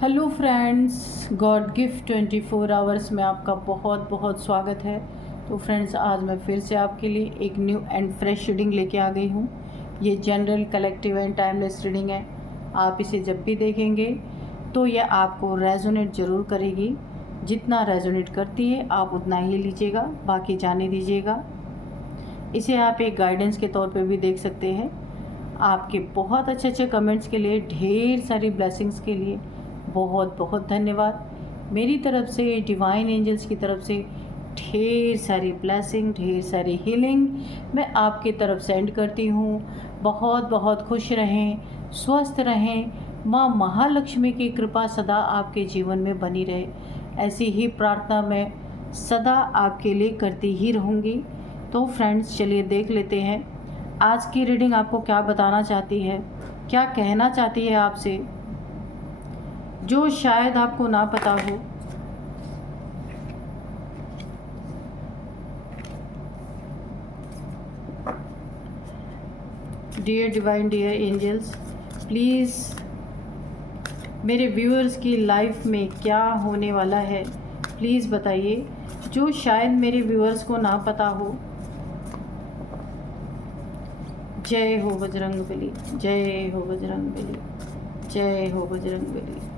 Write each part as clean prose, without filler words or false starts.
Hello friends, God gift 24 hours में आपका बहुत बहुत स्वागत है। तो फ्रेंड्स, आज मैं फिर से आपके लिए एक न्यू एंड फ्रेश रीडिंग लेके आ गई हूँ। ये general, collective and timeless reading है। आप इसे जब भी देखेंगे तो यह आपको रेजोनेट ज़रूर करेगी। जितना रेजोनेट करती है आप उतना ही लीजिएगा, बाकी जाने दीजिएगा। इसे आप एक गाइडेंस के तौर पे भी देख सकते हैं। आपके बहुत अच्छे अच्छे कमेंट्स के लिए, ढेर सारी ब्लेसिंग्स के लिए बहुत बहुत धन्यवाद। मेरी तरफ से, डिवाइन एंजल्स की तरफ से ढेर सारी ब्लेसिंग, ढेर सारी हीलिंग मैं आपकी तरफ सेंड करती हूँ। बहुत बहुत खुश रहें, स्वस्थ रहें। माँ महालक्ष्मी की कृपा सदा आपके जीवन में बनी रहे, ऐसी ही प्रार्थना मैं सदा आपके लिए करती ही रहूँगी। तो फ्रेंड्स, चलिए देख लेते हैं आज की रीडिंग आपको क्या बताना चाहती है, क्या कहना चाहती है आपसे, जो शायद आपको ना पता हो। Dear divine, dear angels, please मेरे व्यूअर्स की लाइफ में क्या होने वाला है प्लीज़ बताइए, जो शायद मेरे व्यूअर्स को ना पता हो। जय हो बजरंगबली, जय हो बजरंगबली, जय हो बजरंगबली।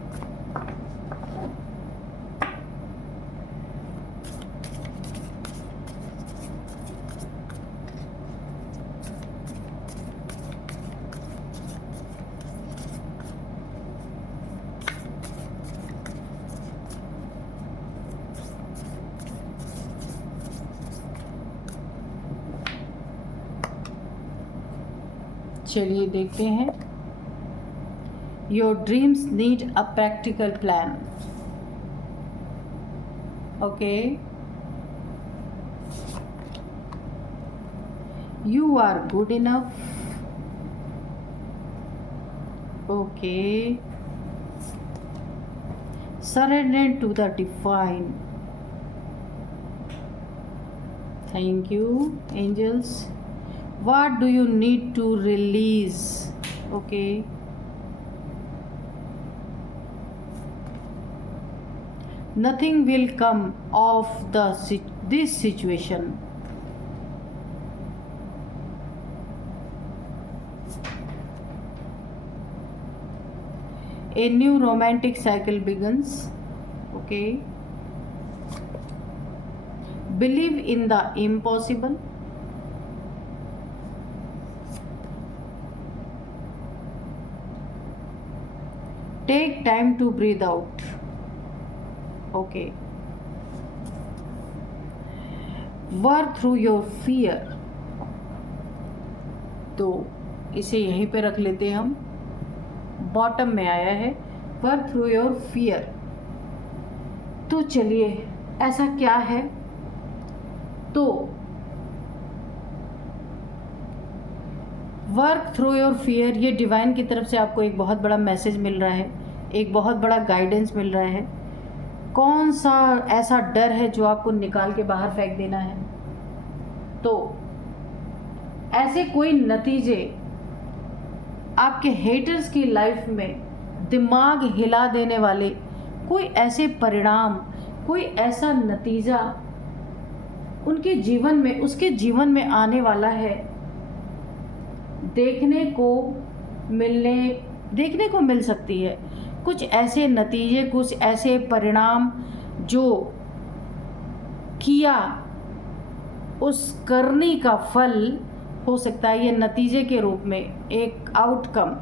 चलिए देखते हैं। Your dreams need a practical plan. Okay, you are good enough. Okay, surrender to the divine. Thank you angels. What do you need to release? Okay. Nothing will come of this situation. A new romantic cycle begins. Okay. Believe in the impossible. Take time to breathe out. Okay. Work through your fear. तो इसे यहीं पे रख लेते हैं हम। Bottom में आया है वर्क थ्रू योर फियर। तो चलिए, ऐसा क्या है? तो वर्क थ्रू योर फियर, ये डिवाइन की तरफ से आपको एक बहुत बड़ा मैसेज मिल रहा है, एक बहुत बड़ा गाइडेंस मिल रहा है। कौन सा ऐसा डर है जो आपको निकाल के बाहर फेंक देना है? तो ऐसे कोई नतीजे आपके हेटर्स की लाइफ में दिमाग हिला देने वाले, कोई ऐसे परिणाम, कोई ऐसा नतीजा उनके जीवन में, उसके जीवन में आने वाला है। देखने को मिल सकती है कुछ ऐसे नतीजे, कुछ ऐसे परिणाम जो किया उस करने का फल हो सकता है। ये नतीजे के रूप में, एक आउटकम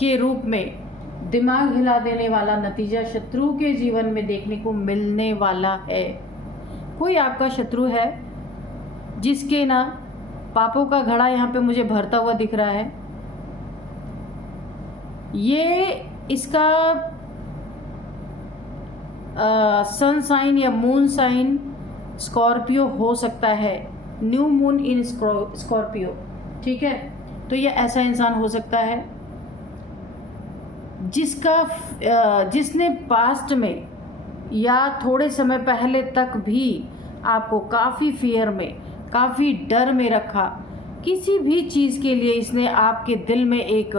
के रूप में दिमाग हिला देने वाला नतीजा शत्रु के जीवन में देखने को मिलने वाला है। कोई आपका शत्रु है जिसके ना पापों का घड़ा यहाँ पे मुझे भरता हुआ दिख रहा है। ये इसका सन साइन या मून साइन स्कॉर्पियो हो सकता है, न्यू मून इन स्कॉर्पियो। ठीक है, तो ये ऐसा इंसान हो सकता है जिसने पास्ट में या थोड़े समय पहले तक भी आपको काफ़ी फियर में, काफ़ी डर में रखा। किसी भी चीज़ के लिए इसने आपके दिल में एक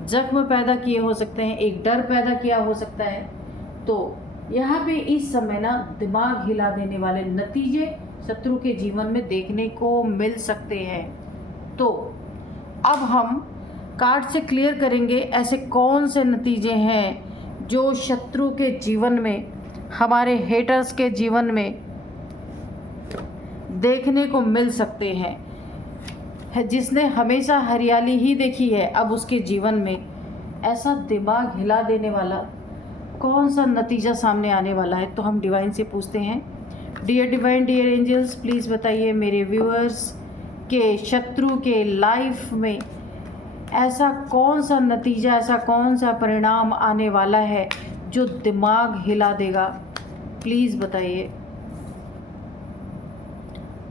जख्म पैदा किए हो सकते हैं, एक डर पैदा किया हो सकता है। तो यहाँ पे इस समय ना दिमाग हिला देने वाले नतीजे शत्रु के जीवन में देखने को मिल सकते हैं। तो अब हम कार्ड से क्लियर करेंगे ऐसे कौन से नतीजे हैं जो शत्रु के जीवन में, हमारे हेटर्स के जीवन में देखने को मिल सकते हैं। जिसने हमेशा हरियाली ही देखी है, अब उसके जीवन में ऐसा दिमाग हिला देने वाला कौन सा नतीजा सामने आने वाला है। तो हम डिवाइन से पूछते हैं, dear divine, dear angels, please बताइए मेरे व्यूअर्स के शत्रु के लाइफ में ऐसा कौन सा नतीजा, ऐसा कौन सा परिणाम आने वाला है जो दिमाग हिला देगा। प्लीज़ बताइए।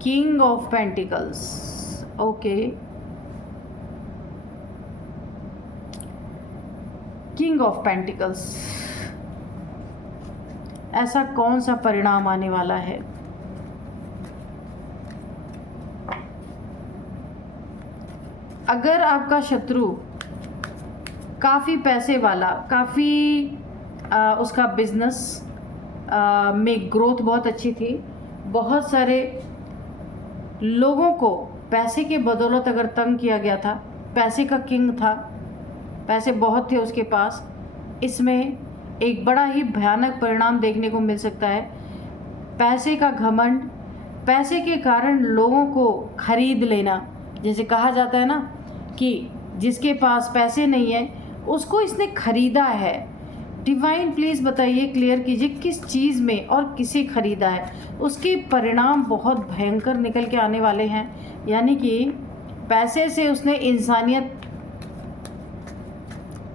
King of pentacles, okay, king of pentacles, ऐसा कौन सा परिणाम आने वाला है। अगर आपका शत्रु काफ़ी पैसे वाला, काफ़ी उसका बिजनेस में ग्रोथ बहुत अच्छी थी, बहुत सारे लोगों को पैसे के बदौलत अगर तंग किया गया था, पैसे का किंग था, पैसे बहुत थे उसके पास, इसमें एक बड़ा ही भयानक परिणाम देखने को मिल सकता है। पैसे का घमंड, पैसे के कारण लोगों को खरीद लेना, जैसे कहा जाता है ना कि जिसके पास पैसे नहीं है उसको इसने खरीदा है। डिवाइन प्लीज़ बताइए, क्लियर कीजिए किस चीज़ में और किसे खरीदा है। उसके परिणाम बहुत भयंकर निकल के आने वाले हैं। यानी कि पैसे से उसने इंसानियत,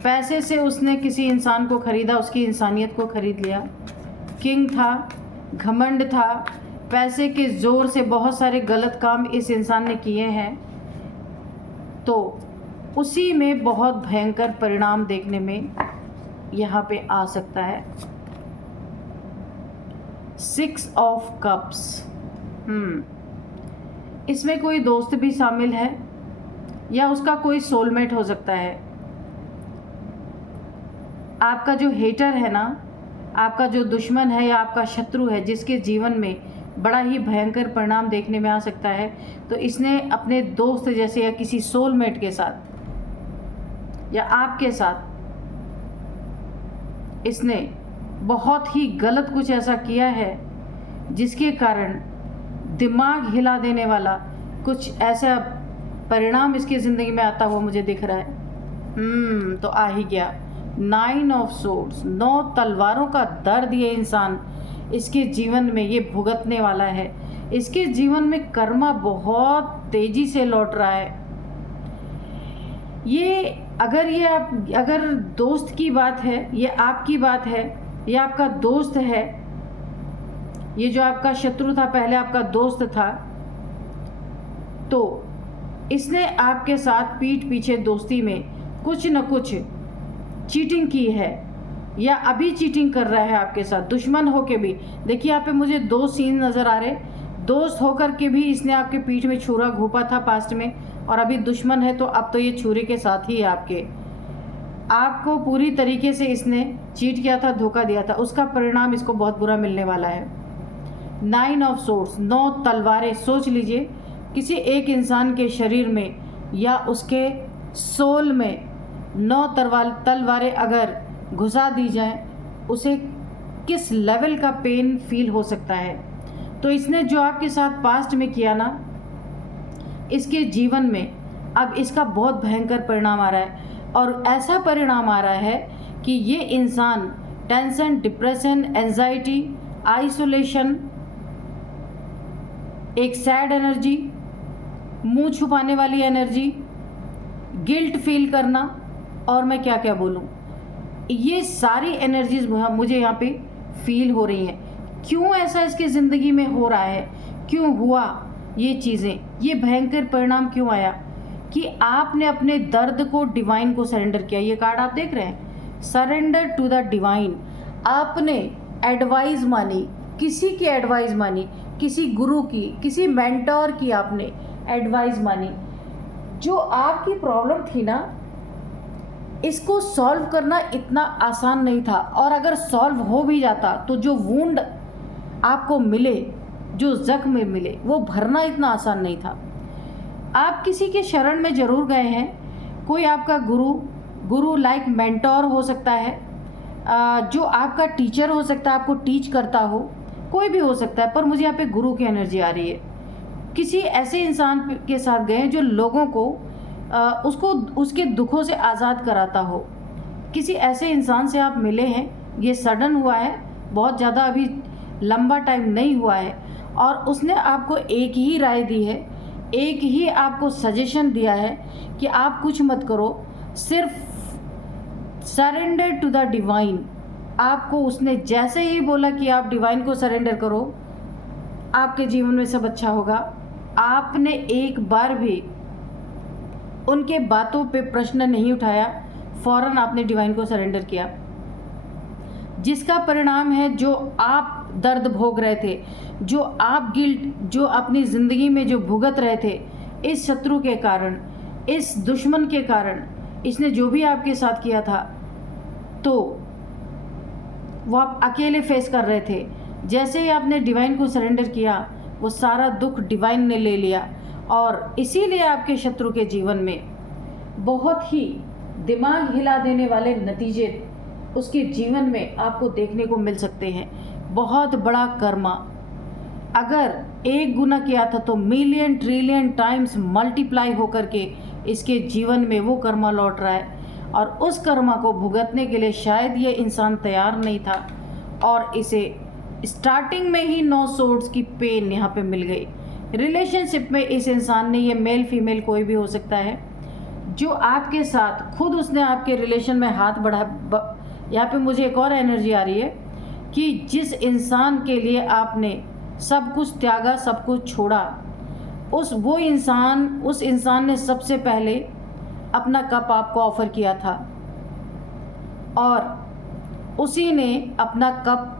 पैसे से उसने किसी इंसान को खरीदा, उसकी इंसानियत को खरीद लिया। किंग था, घमंड था, पैसे के ज़ोर से बहुत सारे गलत काम इस इंसान ने किए हैं। तो उसी में बहुत भयंकर परिणाम देखने में यहाँ पे आ सकता है। 6 ऑफ कप्स, इसमें कोई दोस्त भी शामिल है या उसका कोई सोलमेट हो सकता है। आपका जो हेटर है ना, आपका जो दुश्मन है या आपका शत्रु है, जिसके जीवन में बड़ा ही भयंकर परिणाम देखने में आ सकता है, तो इसने अपने दोस्त जैसे या किसी सोलमेट के साथ या आपके साथ इसने बहुत ही गलत कुछ ऐसा किया है जिसके कारण दिमाग हिला देने वाला कुछ ऐसा परिणाम इसकी ज़िंदगी में आता हुआ मुझे दिख रहा है। तो आ ही गया 9 ऑफ सोर्ड्स, 9 तलवारों का दर्द ये इंसान इसके जीवन में ये भुगतने वाला है। इसके जीवन में कर्मा बहुत तेजी से लौट रहा है। ये अगर दोस्त की बात है, ये आपकी बात है, ये आपका दोस्त है, ये जो आपका शत्रु था पहले आपका दोस्त था, तो इसने आपके साथ पीठ पीछे दोस्ती में कुछ न कुछ चीटिंग की है या अभी चीटिंग कर रहा है आपके साथ, दुश्मन होके भी। देखिए यहाँ पे मुझे 2 सीन नज़र आ रहे। दोस्त होकर के भी इसने आपके पीठ में छुरा घोंपा था पास्ट में, और अभी दुश्मन है तो अब तो ये छुरे के साथ ही है आपको पूरी तरीके से इसने चीट किया था, धोखा दिया था, उसका परिणाम इसको बहुत बुरा मिलने वाला है। 9 ऑफ सोर्ड्स, 9 तलवारें। सोच लीजिए किसी एक इंसान के शरीर में या उसके सोल में 9 तलवारें अगर घुसा दी जाए, उसे किस लेवल का पेन फील हो सकता है। तो इसने जो आपके साथ पास्ट में किया ना, इसके जीवन में अब इसका बहुत भयंकर परिणाम आ रहा है। और ऐसा परिणाम आ रहा है कि ये इंसान टेंशन, डिप्रेशन, एंजाइटी, आइसोलेशन, एक सैड एनर्जी, मुंह छुपाने वाली एनर्जी, गिल्ट फील करना, और मैं क्या क्या बोलूँ, ये सारी एनर्जीज मुझे यहाँ पे फील हो रही हैं। क्यों ऐसा इसकी ज़िंदगी में हो रहा है, क्यों हुआ ये चीज़ें, ये भयंकर परिणाम क्यों आया कि आपने अपने दर्द को डिवाइन को सरेंडर किया। ये कार्ड आप देख रहे हैं, सरेंडर टू द डिवाइन। आपने एडवाइस मानी, किसी की एडवाइस मानी, किसी गुरु की, किसी मेंटोर की आपने एडवाइस मानी। जो आपकी प्रॉब्लम थी ना, इसको सॉल्व करना इतना आसान नहीं था, और अगर सॉल्व हो भी जाता तो जो वुंड आपको मिले, जो जख्म मिले, वो भरना इतना आसान नहीं था। आप किसी के शरण में ज़रूर गए हैं, कोई आपका गुरु लाइक मेंटोर हो सकता है, जो आपका टीचर हो सकता है, आपको टीच करता हो, कोई भी हो सकता है, पर मुझे यहाँ पे गुरु की एनर्जी आ रही है। किसी ऐसे इंसान के साथ गए जो लोगों को उसको उसके दुखों से आज़ाद कराता हो। किसी ऐसे इंसान से आप मिले हैं, ये सडन हुआ है, बहुत ज़्यादा अभी लंबा टाइम नहीं हुआ है, और उसने आपको एक ही राय दी है, एक ही आपको सजेशन दिया है कि आप कुछ मत करो, सिर्फ सरेंडर टू द डिवाइन। आपको उसने जैसे ही बोला कि आप डिवाइन को सरेंडर करो, आपके जीवन में सब अच्छा होगा। आपने एक बार भी उनके बातों पे प्रश्न नहीं उठाया, फौरन आपने डिवाइन को सरेंडर किया, जिसका परिणाम है जो आप दर्द भोग रहे थे, जो आप गिल्ट, जो अपनी ज़िंदगी में जो भुगत रहे थे इस शत्रु के कारण, इस दुश्मन के कारण, इसने जो भी आपके साथ किया था, तो वो आप अकेले फेस कर रहे थे। जैसे ही आपने डिवाइन को सरेंडर किया, वो सारा दुख डिवाइन ने ले लिया, और इसीलिए आपके शत्रु के जीवन में बहुत ही दिमाग हिला देने वाले नतीजे उसके जीवन में आपको देखने को मिल सकते हैं। बहुत बड़ा कर्मा, अगर एक गुना किया था तो मिलियन ट्रिलियन टाइम्स मल्टीप्लाई होकर के इसके जीवन में वो कर्मा लौट रहा है, और उस कर्मा को भुगतने के लिए शायद ये इंसान तैयार नहीं था, और इसे स्टार्टिंग में ही 9 सोर्ड्स की पेन यहाँ पे मिल गई। रिलेशनशिप में इस इंसान ने, ये मेल फीमेल कोई भी हो सकता है, जो आपके साथ खुद उसने आपके रिलेशन में हाथ बढ़ा। यहाँ पे मुझे एक और एनर्जी आ रही है कि जिस इंसान के लिए आपने सब कुछ त्यागा, सब कुछ छोड़ा, उस इंसान ने सबसे पहले अपना कप आपको ऑफर किया था, और उसी ने अपना कप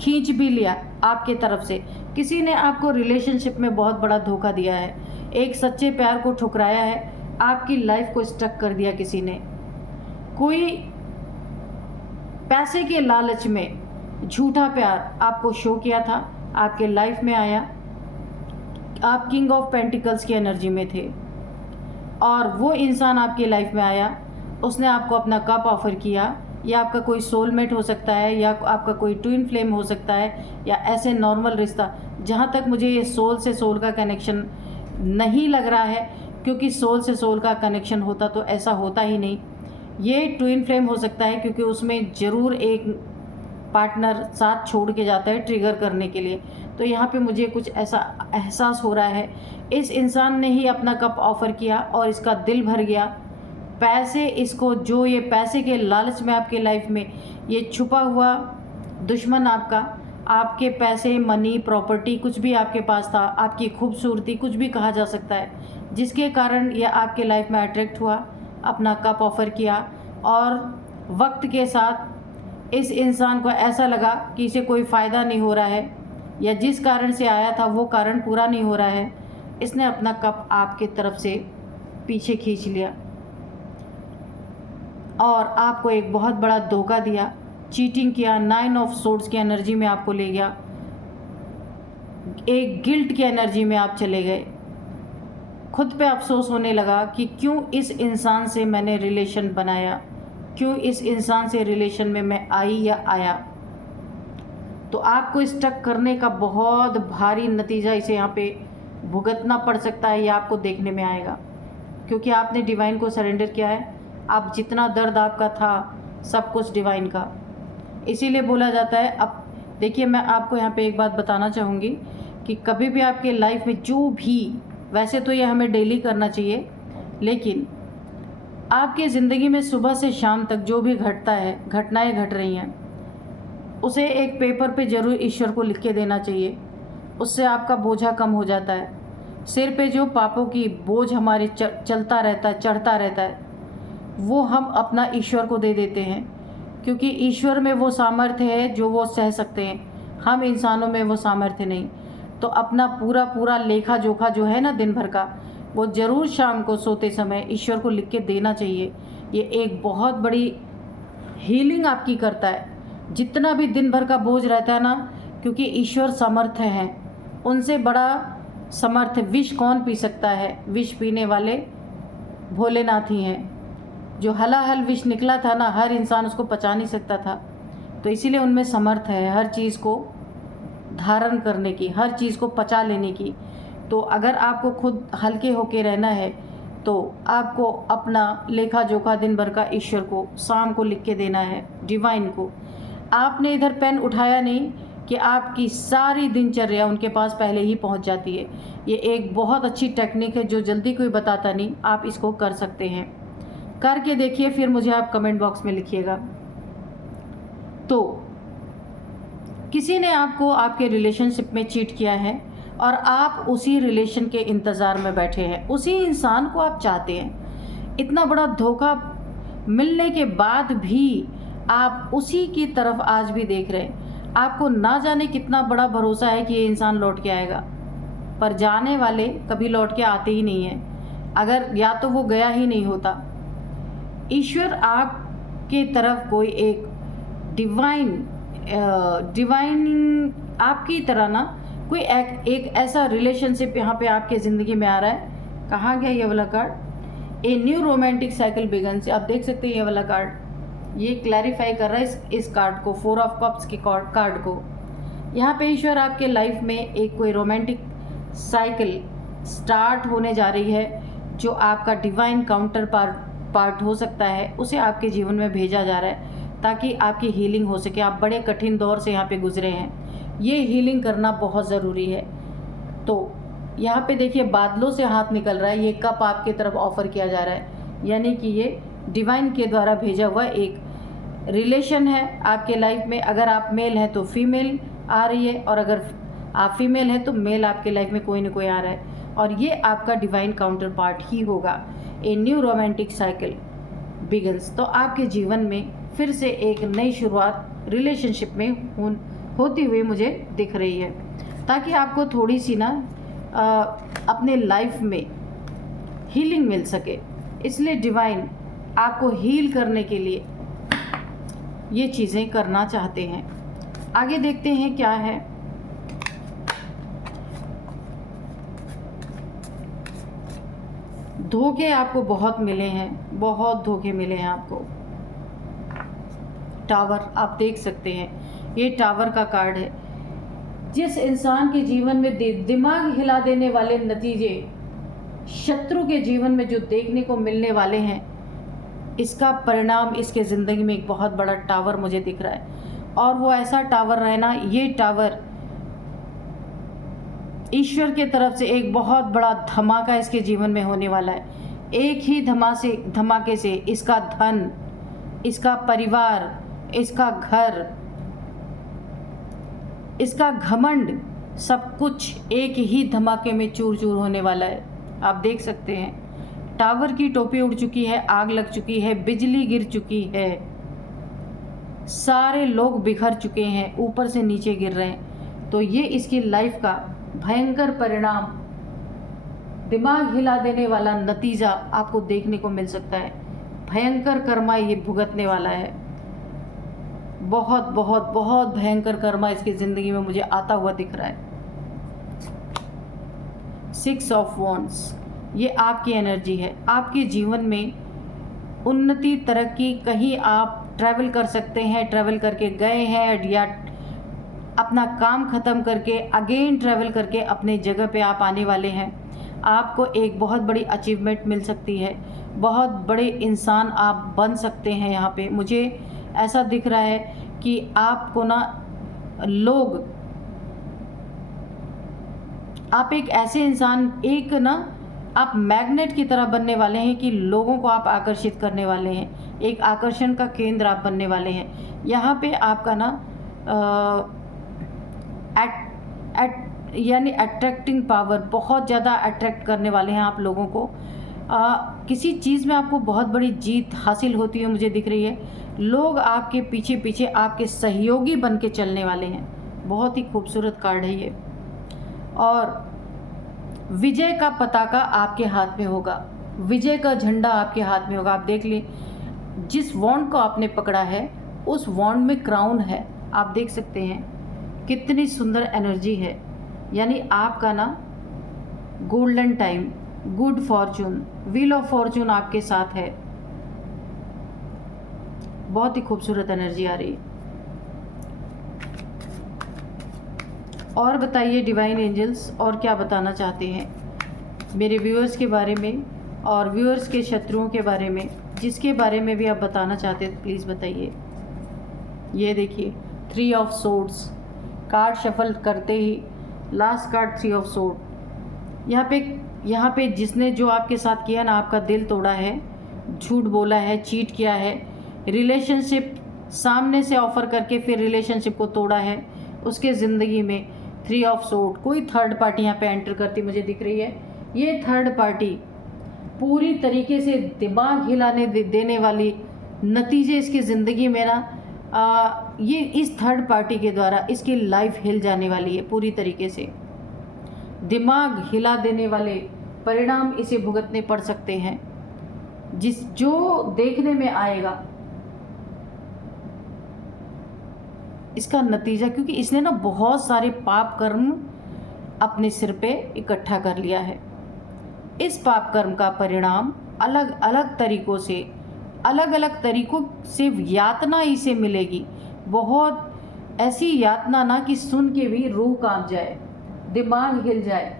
खींच भी लिया आपके तरफ से। किसी ने आपको रिलेशनशिप में बहुत बड़ा धोखा दिया है, एक सच्चे प्यार को ठुकराया है, आपकी लाइफ को स्टक कर दिया किसी ने। कोई पैसे के लालच में झूठा प्यार आपको शो किया था, आपके लाइफ में आया, आप किंग ऑफ पेंटिकल्स की एनर्जी में थे, और वो इंसान आपकी लाइफ में आया, उसने आपको अपना कप ऑफर किया। या आपका कोई सोलमेट हो सकता है, या आपका कोई ट्विन फ्लेम हो सकता है, या ऐसे नॉर्मल रिश्ता। जहाँ तक मुझे ये सोल से सोल का कनेक्शन नहीं लग रहा है, क्योंकि सोल से सोल का कनेक्शन होता तो ऐसा होता ही नहीं। ये ट्विन फ्लेम हो सकता है, क्योंकि उसमें ज़रूर एक पार्टनर साथ छोड़ के जाता है ट्रिगर करने के लिए। तो यहाँ पे मुझे कुछ ऐसा एहसास हो रहा है, इस इंसान ने ही अपना कप ऑफ़र किया और इसका दिल भर गया। पैसे, इसको जो ये पैसे के लालच में आपके लाइफ में ये छुपा हुआ दुश्मन आपके पैसे, मनी, प्रॉपर्टी, कुछ भी आपके पास था, आपकी खूबसूरती, कुछ भी कहा जा सकता है, जिसके कारण यह आपके लाइफ में अट्रैक्ट हुआ, अपना कप ऑफ़र किया, और वक्त के साथ इस इंसान को ऐसा लगा कि इसे कोई फ़ायदा नहीं हो रहा है, या जिस कारण से आया था वो कारण पूरा नहीं हो रहा है, इसने अपना कप आपके तरफ से पीछे खींच लिया और आपको एक बहुत बड़ा धोखा दिया, चीटिंग किया, 9 ऑफ सोर्ड्स की एनर्जी में आपको ले गया, एक गिल्ट की एनर्जी में आप चले गए। खुद पे अफसोस होने लगा कि क्यों इस इंसान से मैंने रिलेशन बनाया, क्यों इस इंसान से रिलेशन में मैं आई या आया। तो आपको स्टक करने का बहुत भारी नतीजा इसे यहाँ पे भुगतना पड़ सकता है, ये आपको देखने में आएगा, क्योंकि आपने डिवाइन को सरेंडर किया है। अब जितना दर्द आपका था, सब कुछ डिवाइन का। इसीलिए बोला जाता है, अब देखिए मैं आपको यहाँ पे एक बात बताना चाहूँगी कि कभी भी आपके लाइफ में जो भी, वैसे तो ये हमें डेली करना चाहिए, लेकिन आपकी ज़िंदगी में सुबह से शाम तक जो भी घटता है, घटनाएं घट रही हैं, उसे एक पेपर पे ज़रूर ईश्वर को लिख के देना चाहिए। उससे आपका बोझा कम हो जाता है। सिर पे जो पापों की बोझ हमारे चलता रहता है, चढ़ता रहता है, वो हम अपना ईश्वर को दे देते हैं, क्योंकि ईश्वर में वो सामर्थ्य है जो वो सह सकते हैं। हम इंसानों में वो सामर्थ्य नहीं। तो अपना पूरा लेखा जोखा जो है ना दिन भर का, वो ज़रूर शाम को सोते समय ईश्वर को लिख के देना चाहिए। ये एक बहुत बड़ी हीलिंग आपकी करता है। जितना भी दिन भर का बोझ रहता है ना, क्योंकि ईश्वर समर्थ हैं, उनसे बड़ा समर्थ विष कौन पी सकता है। विष पीने वाले भोलेनाथ ही हैं। जो हलाहल विष निकला था ना, हर इंसान उसको पचा नहीं सकता था, तो इसीलिए उनमें समर्थ है हर चीज़ को धारण करने की, हर चीज़ को पचा लेने की। तो अगर आपको खुद हल्के होके रहना है तो आपको अपना लेखा जोखा दिन भर का ईश्वर को शाम को लिख के देना है, डिवाइन को। आपने इधर पेन उठाया नहीं कि आपकी सारी दिनचर्या उनके पास पहले ही पहुंच जाती है। ये एक बहुत अच्छी टेक्निक है जो जल्दी कोई बताता नहीं, आप इसको कर सकते हैं। करके देखिए, फिर मुझे आप कमेंट बॉक्स में लिखिएगा। तो किसी ने आपको आपके रिलेशनशिप में चीट किया है और आप उसी रिलेशन के इंतज़ार में बैठे हैं, उसी इंसान को आप चाहते हैं। इतना बड़ा धोखा मिलने के बाद भी आप उसी की तरफ आज भी देख रहे हैं। आपको ना जाने कितना बड़ा भरोसा है कि ये इंसान लौट के आएगा, पर जाने वाले कभी लौट के आते ही नहीं हैं। अगर या तो वो गया ही नहीं होता। ईश्वर आपके तरफ कोई एक डिवाइन आपकी तरह ना कोई एक ऐसा रिलेशनशिप यहाँ पे आपके ज़िंदगी में आ रहा है। कहाँ गया ये वाला card? A new romantic cycle begin से आप देख सकते हैं ये वाला कार्ड। ये क्लैरिफाई कर रहा है इस कार्ड को, 4 ऑफ कप्स के कार्ड को। यहाँ पे ईश्वर आपके लाइफ में एक कोई रोमांटिक साइकिल स्टार्ट होने जा रही है, जो आपका डिवाइन काउंटर पार्ट हो सकता है, उसे आपके जीवन में भेजा जा रहा है ताकि आपकी हीलिंग हो सके। आप बड़े कठिन दौर से यहाँ पे गुजरे हैं, ये हीलिंग करना बहुत ज़रूरी है। तो यहाँ पे देखिए बादलों से हाथ निकल रहा है, ये कप आपके तरफ ऑफ़र किया जा रहा है, यानी कि ये डिवाइन के द्वारा भेजा हुआ एक रिलेशन है आपके लाइफ में। अगर आप मेल हैं तो फीमेल आ रही है, और अगर आप फीमेल हैं तो मेल आपके लाइफ में कोई ना कोई आ रहा है, और ये आपका डिवाइन काउंटर पार्ट ही होगा। ए न्यू रोमांटिक साइकिल बिगन्स। तो आपके जीवन में फिर से एक नई शुरुआत रिलेशनशिप में होती हुई मुझे दिख रही है, ताकि आपको थोड़ी सी ना अपने लाइफ में हीलिंग मिल सके। इसलिए डिवाइन आपको हील करने के लिए ये चीज़ें करना चाहते हैं। आगे देखते हैं क्या है। धोखे आपको बहुत मिले हैं, बहुत धोखे मिले हैं आपको। टावर आप देख सकते हैं, ये टावर का कार्ड है। जिस इंसान के जीवन में दिमाग हिला देने वाले नतीजे शत्रु के जीवन में जो देखने को मिलने वाले हैं, इसका परिणाम इसके ज़िंदगी में एक बहुत बड़ा टावर मुझे दिख रहा है। और वो ऐसा टावर रहना, ये टावर ईश्वर के तरफ से एक बहुत बड़ा धमाका इसके जीवन में होने वाला है। एक ही धमाके से इसका धन, इसका परिवार, इसका घर, इसका घमंड, सब कुछ एक ही धमाके में चूर चूर होने वाला है। आप देख सकते हैं टावर की टोपी उड़ चुकी है, आग लग चुकी है, बिजली गिर चुकी है, सारे लोग बिखर चुके हैं, ऊपर से नीचे गिर रहे हैं। तो ये इसकी लाइफ का भयंकर परिणाम, दिमाग हिला देने वाला नतीजा आपको देखने को मिल सकता है। भयंकर कर्मा ये भुगतने वाला है। बहुत बहुत बहुत भयंकर कर्मा इसकी ज़िंदगी में मुझे आता हुआ दिख रहा है। 6 ऑफ वॉन्ड्स, ये आपकी एनर्जी है। आपके जीवन में उन्नति, तरक्की, कहीं आप ट्रैवल कर सकते हैं, ट्रैवल करके गए हैं, या अपना काम ख़त्म करके अगेन ट्रैवल करके अपने जगह पे आप आने वाले हैं। आपको एक बहुत बड़ी अचीवमेंट मिल सकती है, बहुत बड़े इंसान आप बन सकते हैं। यहाँ पे मुझे ऐसा दिख रहा है कि आपको ना लोग, आप एक ऐसे इंसान, एक ना आप मैग्नेट की तरह बनने वाले हैं कि लोगों को आप आकर्षित करने वाले हैं। एक आकर्षण का केंद्र आप बनने वाले हैं। यहाँ पे आपका ना यानी अट्रैक्टिंग पावर, बहुत ज़्यादा अट्रैक्ट करने वाले हैं आप लोगों को। किसी चीज़ में आपको बहुत बड़ी जीत हासिल होती है मुझे दिख रही है। लोग आपके पीछे पीछे आपके सहयोगी बन के चलने वाले हैं। बहुत ही खूबसूरत कार्ड है ये। और विजय का पताका आपके हाथ में होगा, विजय का झंडा आपके हाथ में होगा। आप देख लें, जिस वॉन्ड को आपने पकड़ा है उस वॉन्ड में क्राउन है, आप देख सकते हैं कितनी सुंदर एनर्जी है। यानी आपका ना golden time, good Fortune, wheel of Fortune आपके साथ है। बहुत ही खूबसूरत एनर्जी आ रही है। और बताइए डिवाइन एंजल्स और क्या बताना चाहते हैं मेरे व्यूअर्स के बारे में और व्यूअर्स के शत्रुओं के बारे में, जिसके बारे में भी आप बताना चाहते हैं तो प्लीज़ बताइए। ये देखिए 3 ऑफ सोर्ड्स, कार्ड शफल करते ही लास्ट कार्ड 3 ऑफ सोर्ड। यहाँ पे जिसने जो आपके साथ किया ना, आपका दिल तोड़ा है, झूठ बोला है, चीट किया है, रिलेशनशिप सामने से ऑफर करके फिर रिलेशनशिप को तोड़ा है, उसके ज़िंदगी में 3 ऑफ सोर्ड, कोई थर्ड पार्टी यहाँ पे एंटर करती मुझे दिख रही है। ये थर्ड पार्टी पूरी तरीके से दिमाग हिलाने देने वाली नतीजे इसकी ज़िंदगी में ना, ये इस थर्ड पार्टी के द्वारा इसकी लाइफ हिल जाने वाली है। पूरी तरीके से दिमाग हिला देने वाले परिणाम इसे भुगतने पड़ सकते हैं, जो देखने में आएगा इसका नतीजा, क्योंकि इसने ना बहुत सारे पाप कर्म अपने सिर पे इकट्ठा कर लिया है। इस पाप कर्म का परिणाम अलग अलग तरीकों से यातना इसे मिलेगी। बहुत ऐसी यातना ना कि सुन के भी रूह कांप जाए, दिमाग हिल जाए।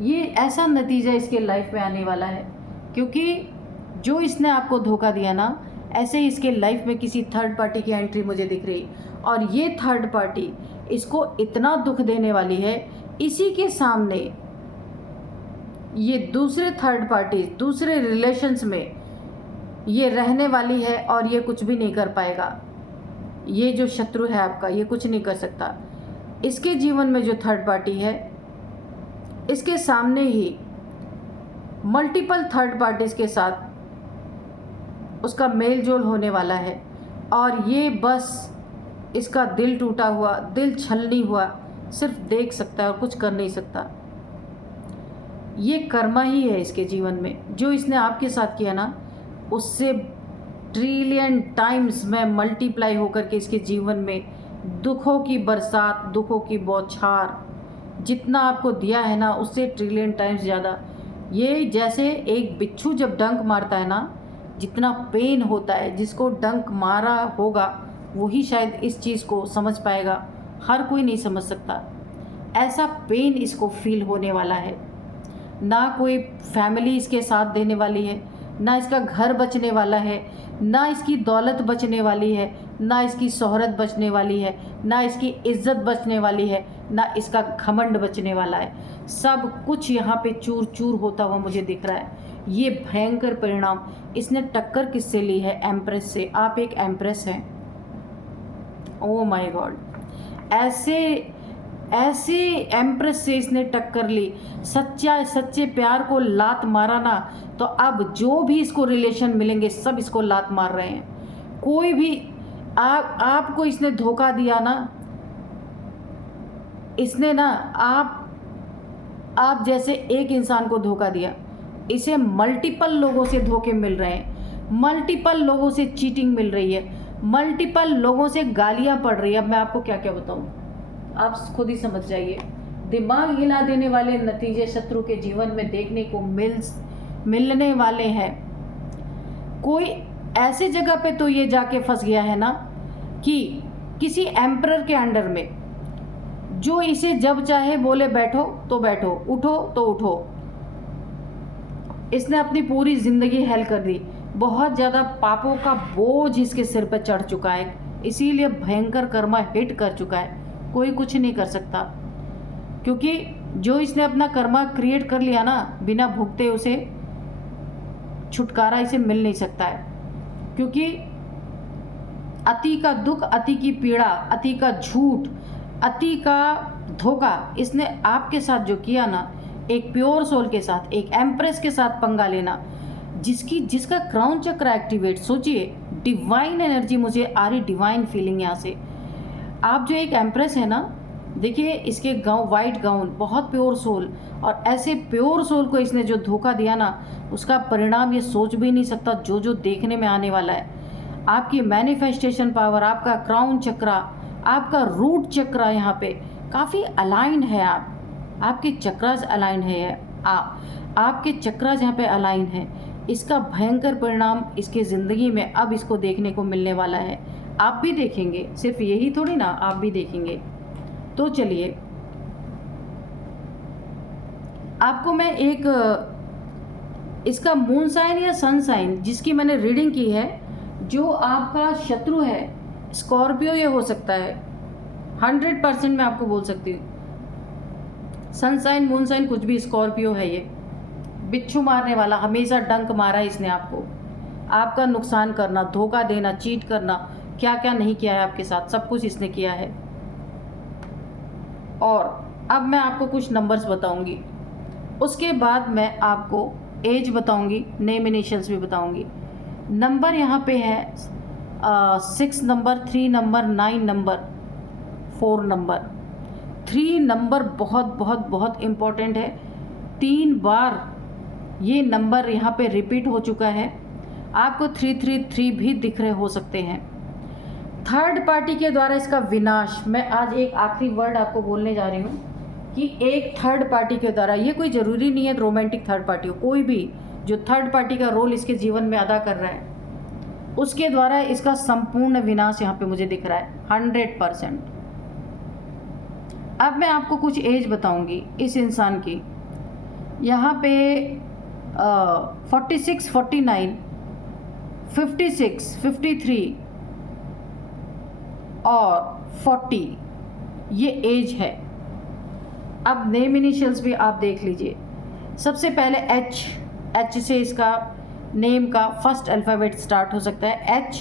ये ऐसा नतीजा इसके लाइफ में आने वाला है, क्योंकि जो इसने आपको धोखा दिया ना, ऐसे ही इसके लाइफ में किसी थर्ड पार्टी की एंट्री मुझे दिख रही। और ये थर्ड पार्टी इसको इतना दुख देने वाली है, इसी के सामने ये दूसरे थर्ड पार्टी दूसरे रिलेशंस में ये रहने वाली है और ये कुछ भी नहीं कर पाएगा। ये जो शत्रु है आपका, ये कुछ नहीं कर सकता। इसके जीवन में जो थर्ड पार्टी है, इसके सामने ही मल्टीपल थर्ड पार्टीज के साथ उसका मेल जोल होने वाला है। और ये बस इसका दिल टूटा हुआ, दिल छलनी हुआ सिर्फ देख सकता है और कुछ कर नहीं सकता। ये कर्मा ही है इसके जीवन में, जो इसने आपके साथ किया ना, उससे ट्रिलियन टाइम्स में मल्टीप्लाई होकर के इसके जीवन में दुखों की बरसात, दुखों की बौछार जितना आपको दिया है ना, उससे ट्रिलियन टाइम्स ज़्यादा। ये जैसे एक बिच्छू जब डंक मारता है ना, जितना पेन होता है, जिसको डंक मारा होगा वही शायद इस चीज़ को समझ पाएगा, हर कोई नहीं समझ सकता। ऐसा पेन इसको फील होने वाला है। ना कोई फैमिली इसके साथ देने वाली है, ना इसका घर बचने वाला है, ना इसकी दौलत बचने वाली है, ना इसकी शोहरत बचने वाली है, ना इसकी इज्जत बचने वाली है, ना इसका घमंड बचने वाला है। सब कुछ यहाँ पे चूर चूर होता हुआ मुझे दिख रहा है। ये भयंकर परिणाम इसने टक्कर किससे ली है? एम्प्रेस से। आप एक एम्प्रेस हैं। ओह माय गॉड, ऐसे एम्प्रेस से इसने टक्कर ली। सच्चे प्यार को लात मारा ना, तो अब जो भी इसको रिलेशन मिलेंगे सब इसको लात मार रहे हैं। कोई भी आपको इसने धोखा दिया ना, इसने ना आप जैसे एक इंसान को धोखा दिया, इसे मल्टीपल लोगों से धोखे मिल रहे हैं, मल्टीपल लोगों से चीटिंग मिल रही है, मल्टीपल लोगों से गालियां पड़ रही है। अब मैं आपको क्या क्या बताऊं, आप खुद ही समझ जाइए। दिमाग हिला देने वाले नतीजे शत्रु के जीवन में देखने को मिलने वाले हैं। कोई ऐसी जगह पे तो ये जाके फंस गया है ना कि किसी एम्परर के अंडर में, जो इसे जब चाहे बोले बैठो तो बैठो, उठो तो उठो। इसने अपनी पूरी जिंदगी हेल कर दी। बहुत ज़्यादा पापों का बोझ इसके सिर पर चढ़ चुका है, इसीलिए भयंकर कर्मा हिट कर चुका है। कोई कुछ नहीं कर सकता, क्योंकि जो इसने अपना कर्मा क्रिएट कर लिया ना, बिना भुगते उसे छुटकारा इसे मिल नहीं सकता है। क्योंकि अति का दुख, अति की पीड़ा, अति का झूठ, अति का धोखा इसने आपके साथ जो किया ना, एक प्योर सोल के साथ, एक एम्प्रेस के साथ पंगा लेना, जिसका क्राउन चक्र एक्टिवेट, सोचिए डिवाइन एनर्जी मुझे आ रही, डिवाइन फीलिंग यहाँ से। आप जो एक एम्प्रेस है ना, देखिए इसके गाउन, वाइट गाउन, बहुत प्योर सोल, और ऐसे प्योर सोल को इसने जो धोखा दिया ना, उसका परिणाम ये सोच भी नहीं सकता जो जो देखने में आने वाला है। आपकी मैनिफेस्टेशन पावर, आपका क्राउन चक्रा, आपका रूट चक्रा यहाँ पे काफ़ी अलाइन है। आपके चक्रास अलाइन है, आपके चक्रास यहाँ पे अलाइन है। इसका भयंकर परिणाम इसके ज़िंदगी में अब इसको देखने को मिलने वाला है। आप भी देखेंगे, सिर्फ यही थोड़ी ना, आप भी देखेंगे। तो चलिए आपको मैं एक इसका मून साइन या सन साइन जिसकी मैंने रीडिंग की है, जो आपका शत्रु है, स्कॉर्पियो ये हो सकता है, 100% मैं आपको बोल सकती हूँ। सन साइन, मून साइन, कुछ भी, स्कॉर्पियो है ये। बिच्छू मारने वाला, हमेशा डंक मारा है इसने आपको, आपका नुकसान करना, धोखा देना, चीट करना, क्या क्या नहीं किया है आपके साथ, सब कुछ इसने किया है। और अब मैं आपको कुछ नंबर्स बताऊंगी, उसके बाद मैं आपको एज बताऊंगी, नेम इनिशियल्स भी बताऊंगी। नंबर यहाँ पे है 6 number, 3 number, 9 number, 4 number. 3 number बहुत बहुत बहुत इम्पोर्टेंट है। 3 बार ये नंबर यहाँ पे रिपीट हो चुका है। आपको 333 भी दिख रहे हो सकते हैं। थर्ड पार्टी के द्वारा इसका विनाश, मैं आज एक आखिरी वर्ड आपको बोलने जा रही हूँ कि एक थर्ड पार्टी के द्वारा, ये कोई ज़रूरी नहीं है रोमांटिक थर्ड पार्टी हो, कोई भी जो थर्ड पार्टी का रोल इसके जीवन में अदा कर रहा है, उसके द्वारा इसका संपूर्ण विनाश यहाँ पे मुझे दिख रहा है 100%। अब मैं आपको कुछ एज बताऊंगी इस इंसान की। यहाँ पे 46, 49, 56, 53 और 40 ये एज है। अब नेम इनिशियल्स भी आप देख लीजिए। सबसे पहले एच से इसका नेम का फर्स्ट अल्फ़ाबेट स्टार्ट हो सकता है, H,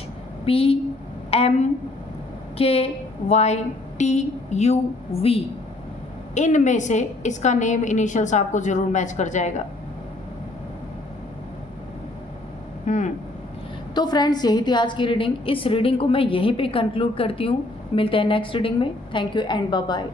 P, M, K, Y, T, U, V। इनमें से इसका नेम इनिशियल्स आपको ज़रूर मैच कर जाएगा। तो फ्रेंड्स, यही थी आज की रीडिंग। इस रीडिंग को मैं यहीं पे कंक्लूड करती हूँ। मिलते हैं नेक्स्ट रीडिंग में। Thank you and bye bye.